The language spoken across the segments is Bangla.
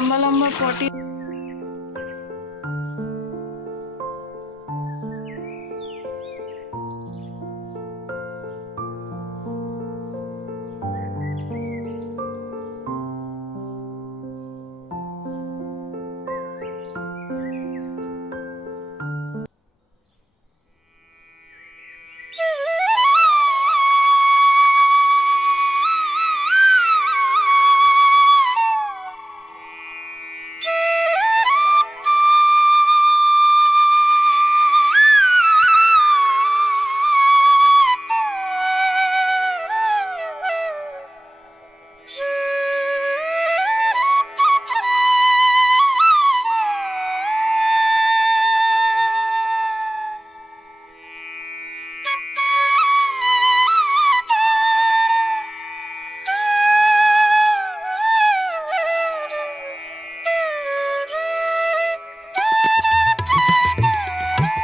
লম্বা লম্বা পটি।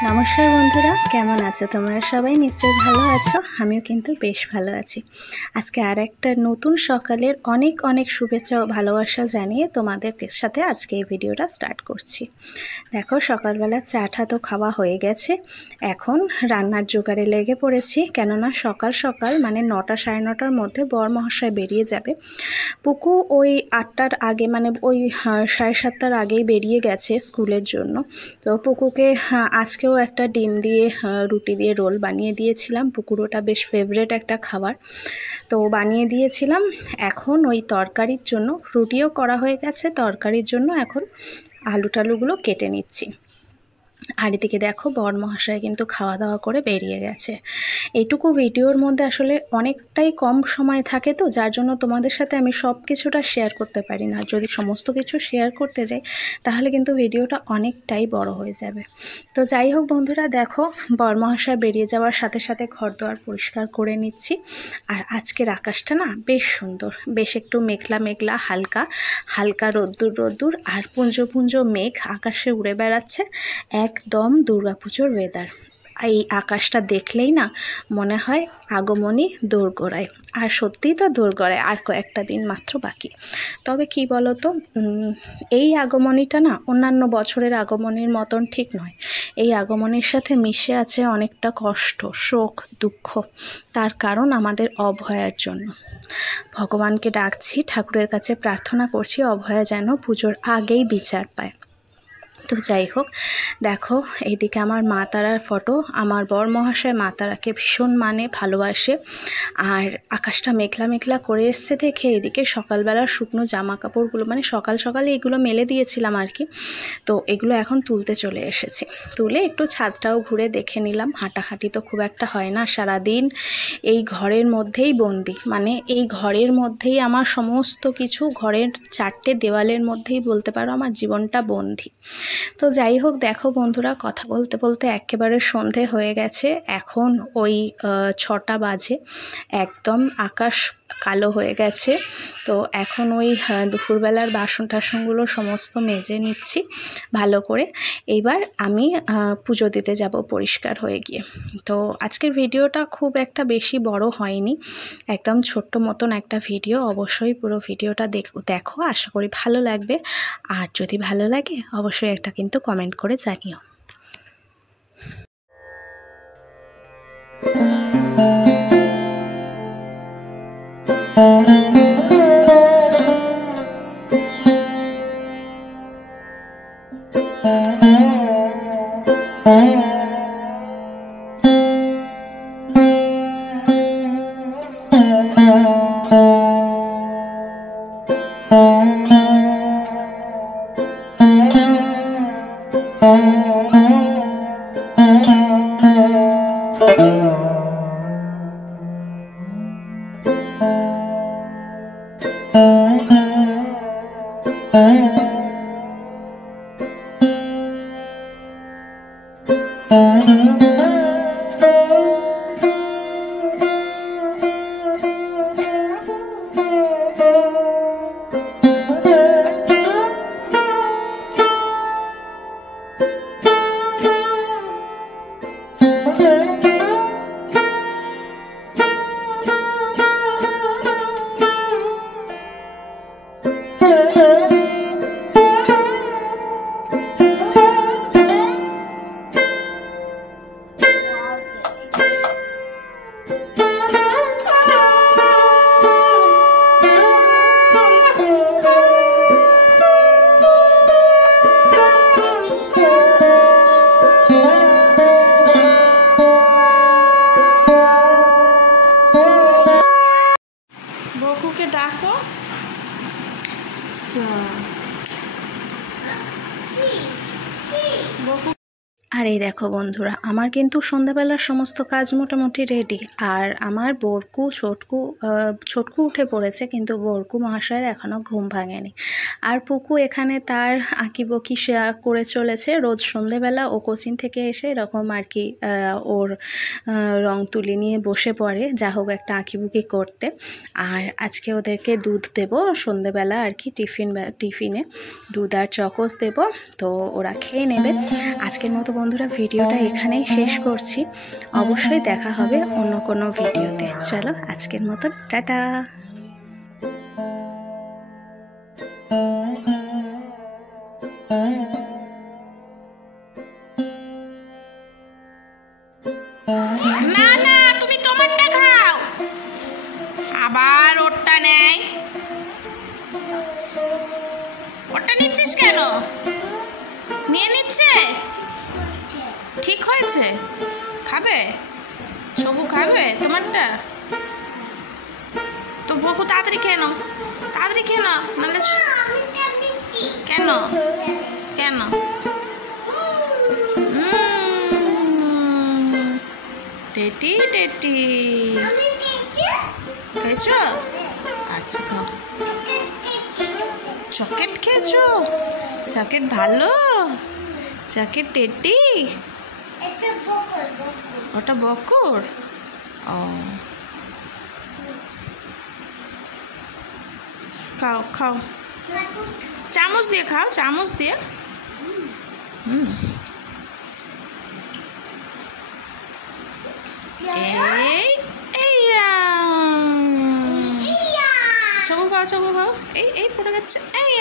নমস্কার বন্ধুরা, কেমন আছো তোমরা? সবাই নিশ্চয়ই ভালো আছো। আমিও কিন্তু বেশ ভালো আছি। আজকে আর একটা নতুন সকালের অনেক অনেক শুভেচ্ছা ও ভালোবাসা জানিয়ে তোমাদের সাথে আজকে এই ভিডিওটা স্টার্ট করছি। দেখো, সকালবেলা চাটা তো খাওয়া হয়ে গেছে, এখন রান্নার জোগাড়ে লেগে পড়েছি। কেননা সকাল সকাল মানে 9টা সাড়ে 9টার মধ্যে বরমহাশয় বেরিয়ে যাবে। পুকু ওই 8টার আগে মানে ওই 7:30টার আগেই বেরিয়ে গেছে স্কুলের জন্য। তো পুকুকে আজকেও একটা ডিম দিয়ে রুটি দিয়ে রোল বানিয়ে দিয়েছিলাম। পুকুর ওটা বেশ ফেভারেট একটা খাবার, তো বানিয়ে দিয়েছিলাম। এখন ওই তরকারির জন্য রুটিও করা হয়ে গেছে, তরকারির জন্য এখন আলু টালুগুলো কেটে নিচ্ছি। আর এদিকে দেখো, বরমহাশয় কিন্তু খাওয়া দাওয়া করে বেরিয়ে গেছে। এইটুকু ভিডিওর মধ্যে আসলে অনেকটাই কম সময় থাকে, তো যার জন্য তোমাদের সাথে আমি সব কিছুটা শেয়ার করতে পারি না। যদি সমস্ত কিছু শেয়ার করতে যাই তাহলে কিন্তু ভিডিওটা অনেকটাই বড় হয়ে যাবে। তো যাই হোক বন্ধুরা, দেখো বরমহাশয় বেরিয়ে যাওয়ার সাথে সাথে ঘরদোয়ার পরিষ্কার করে নিচ্ছি। আর আজকের আকাশটা না বেশ সুন্দর, বেশ একটু মেঘলা মেঘলা, হালকা হালকা রোদ্দুর রোদ্দুর আর পুঞ্জ পুঞ্জ মেঘ আকাশে উড়ে বেড়াচ্ছে। একদম দুর্গাপুজোর ওয়েদার। এই আকাশটা দেখলেই না মনে হয় আগমনী দোরগোড়ায়। আর সত্যিই তো দোরগোড়ায় আর কয়েকটা দিন মাত্র বাকি। তবে কি বলো তো, এই আগমনীটা না অন্যান্য বছরের আগমনীর মতন ঠিক নয়। এই আগমনীর সাথে মিশে আছে অনেকটা কষ্ট, শোক, দুঃখ। তার কারণ আমাদের অভয়ার জন্য। ভগবানকে ডাকছি, ঠাকুরের কাছে প্রার্থনা করছি অভয়া যেন পুজোর আগেই বিচার পায়। তো যাই হোক, দেখো এইদিকে আমার মা তারার ফটো। আমার বর মহাশয় মা তারাকে ভীষণ মানে, ভালোবাসে। আর আকাশটা মেঘলা মেঘলা করে এসছে দেখে এদিকে সকালবেলার শুকনো জামা কাপড়গুলো মানে সকাল সকালে এগুলো মেলে দিয়েছিলাম আর কি। তো এগুলো এখন তুলতে চলে এসেছি। তুলে একটু ছাদটাও ঘুরে দেখে নিলাম। হাঁটাহাঁটি তো খুব একটা হয় না, সারাদিন এই ঘরের মধ্যেই বন্দি। মানে এই ঘরের মধ্যেই আমার সমস্ত কিছু, ঘরের 4টে দেওয়ালের মধ্যেই বলতে পারো আমার জীবনটা বন্দি। তো যাই হোক, দেখো বন্ধুরা, কথা বলতে বলতে একেবারে সন্ধে হয়ে গেছে। এখন ওই 6টা বাজে, একদম আকাশ কালো হয়ে গেছে। তো এখন ওই দুপুরবেলার বাসন টাসনগুলো সমস্ত মেজে নিচ্ছি ভালো করে। এইবার আমি পুজো দিতে যাব পরিষ্কার হয়ে গিয়ে। তো আজকের ভিডিওটা খুব একটা বেশি বড় হয়নি, একদম ছোট্ট মতন একটা ভিডিও। অবশ্যই পুরো ভিডিওটা দেখো, আশা করি ভালো লাগবে। আর যদি ভালো লাগে অবশ্যই একটা কিন্তু কমেন্ট করে জানিও। বকুকে ডাকো। বকু। আর এই দেখো বন্ধুরা, আমার কিন্তু সন্ধ্যাবেলার সমস্ত কাজ মোটামুটি রেডি। আর আমার বরকু ছোটকু উঠে পড়েছে, কিন্তু বরকু মহাশয়ের এখনও ঘুম ভাঙেনি। আর পুকু এখানে তার আঁকিবকি করে চলেছে। রোজ সন্ধ্যেবেলা ও কোচিং থেকে এসে এরকম আর কি ওর রং তুলি নিয়ে বসে পড়ে, যা হোক একটা আঁকিবুকি করতে। আর আজকে ওদেরকে দুধ দেব সন্ধ্যেবেলা আর কি, টিফিনে দুধ আর চকোস দেব, তো ওরা খেয়ে নেবে। আজকের মতো বন্ধুরা ভিডিওটা এখানেই শেষ করছি। অবশ্যই দেখা হবে অন্য কোনো ভিডিওতে। চলো আজকের মতো টাটা। না না, তুমি তোমারটা খাও, আবার ওরটা নেই। ওরটা নিচ্ছিস কেন? নিয়ে নিচ্ছে। ঠিক হয়েছে, খাবে সবু, খাবে তোমারটা। তো বকু তাড়াতাড়ি খেয়ে নাও, তাড়াতাড়ি খেয়ে নাও, নাহলে কেন কেন? টেটি টেটি খেয়েছো? আচ্ছা খাও। চকলেট খেয়েছো? চকলেট ভালো, চকলেট টেটি। ওটা বকুর। ও খাও খাও, চামচ দিয়ে খাও, চামচ দিয়ে। এই এই চকু খাও, চকু খাও। এই পড়ে যাচ্ছে। এই